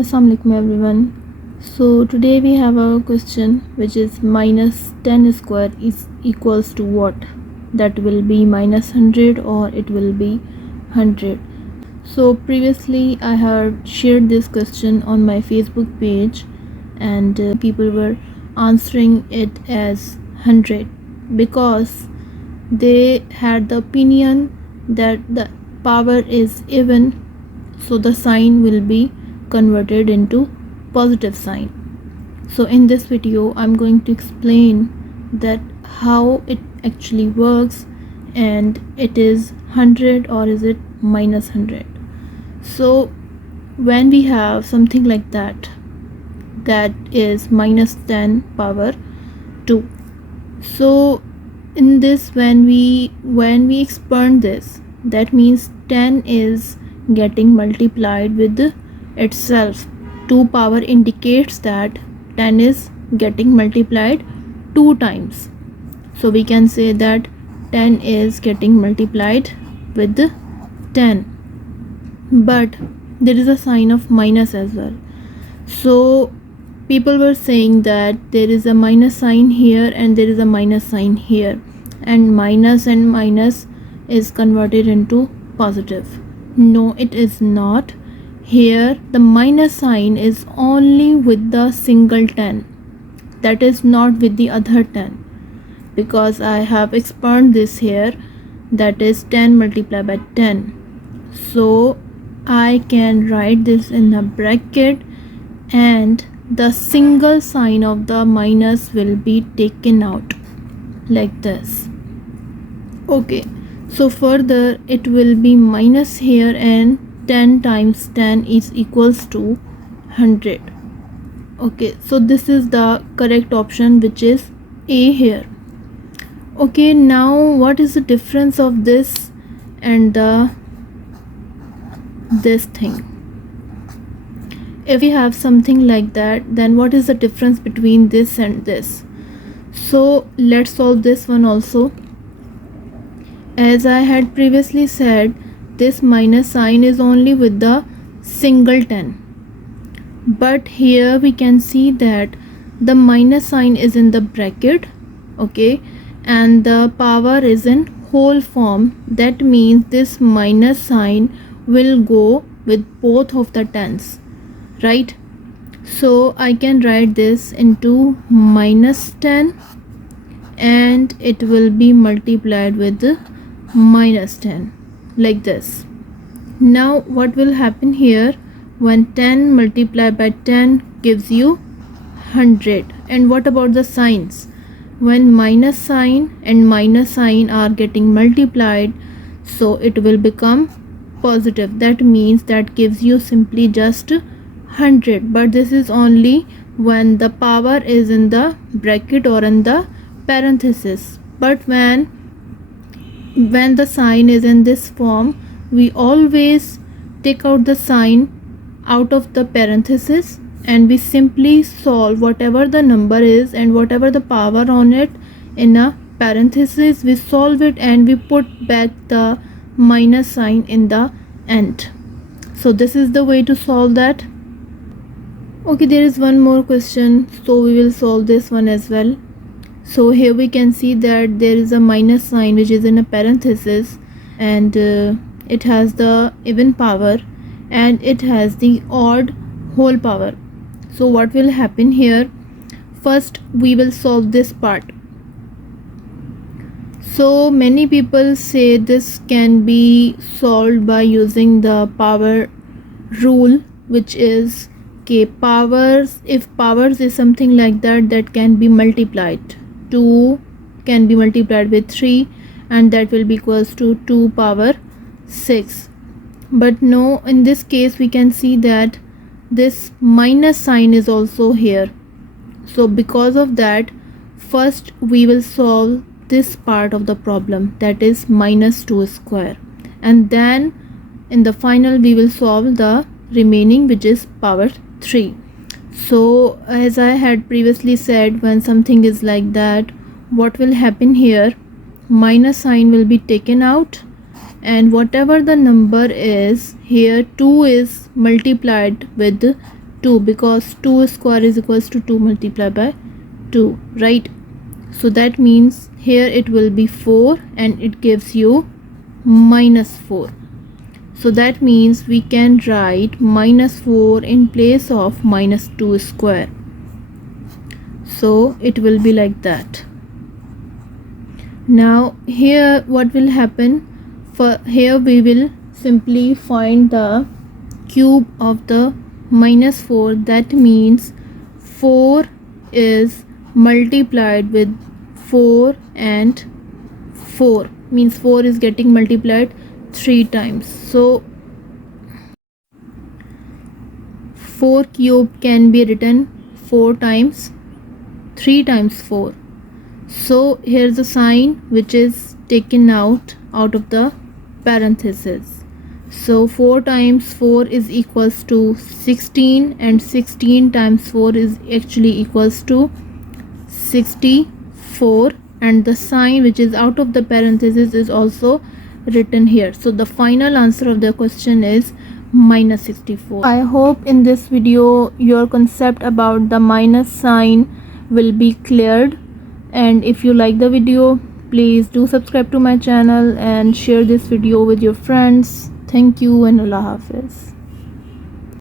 Assalamu alaikum everyone. So today we have a question which is minus 10 square is equals to what? That will be minus 100 or it will be 100. So previously I had shared this question on my Facebook page and people were answering it as 100 because they had the opinion that the power is even, so the sign will be converted into positive sign. So in this video I'm going to explain that how it actually works, and it is 100 or is it minus 100. So when we have something like that, that is minus 10 power 2. So in this, when we expand this, that means 10 is getting multiplied with itself. 2 power indicates that 10 is getting multiplied 2 times. So we can say that 10 is getting multiplied with 10. But there is a sign of minus as well. So people were saying that there is a minus sign here and there is a minus sign here, and minus is converted into positive. No, it is not. Here the minus sign is only with the single 10, that is not with the other 10, because I have expanded this here, that is 10 multiplied by 10. So I can write this in a bracket and the single sign of the minus will be taken out like this. Okay, so further it will be minus here, and 10 times 10 is equals to 100. Okay, so this is the correct option, which is A here. Okay, now what is the difference of this and this thing? If we have something like that, then what is the difference between this and this? So let's solve this one also. As I had previously said, this minus sign is only with the single 10, but here we can see that the minus sign is in the bracket, okay, and the power is in whole form. That means this minus sign will go with both of the tens, right? So I can write this into minus 10 and it will be multiplied with minus 10 like this. Now what will happen here? When 10 multiplied by 10 gives you 100. And what about the signs? When minus sign and minus sign are getting multiplied, so it will become positive. That means that gives you simply just 100, but this is only when the power is in the bracket or in the parenthesis. But when the sign is in this form, we always take out the sign out of the parenthesis and we simply solve whatever the number is and whatever the power on it in a parenthesis, we solve it and we put back the minus sign in the end. So this is the way to solve that. Okay, there is one more question, so we will solve this one as well. So here we can see that there is a minus sign which is in a parenthesis, and it has the even power and it has the odd whole power. So what will happen here? First we will solve this part. So many people say this can be solved by using the power rule, which is powers, if powers is something like that can be multiplied. 2 can be multiplied with 3 and that will be equals to 2 power 6. But no, in this case we can see that this minus sign is also here. So because of that, first we will solve this part of the problem, that is minus 2 square, and then in the final we will solve the remaining, which is power 3. So as I had previously said, when something is like that, what will happen here? Minus sign will be taken out and whatever the number is here, 2 is multiplied with 2, because 2 square is equals to 2 multiplied by 2, right? So that means here it will be 4 and it gives you minus 4. So that means we can write minus 4 in place of minus 2 square. So it will be like that. Now here what will happen, for here we will simply find the cube of the minus 4. That means 4 is multiplied with 4 and 4, means 4 is getting multiplied 3 times. So 4 cube can be written 4 times 3 times 4. So here's the sign which is taken out of the parenthesis. So 4 times 4 is equals to 16, and 16 times 4 is actually equals to 64, and the sign which is out of the parenthesis is also written here. So the final answer of the question is minus 64. I hope in this video your concept about the minus sign will be cleared, and if you like the video, please do subscribe to my channel and share this video with your friends. Thank you and Allah Hafiz.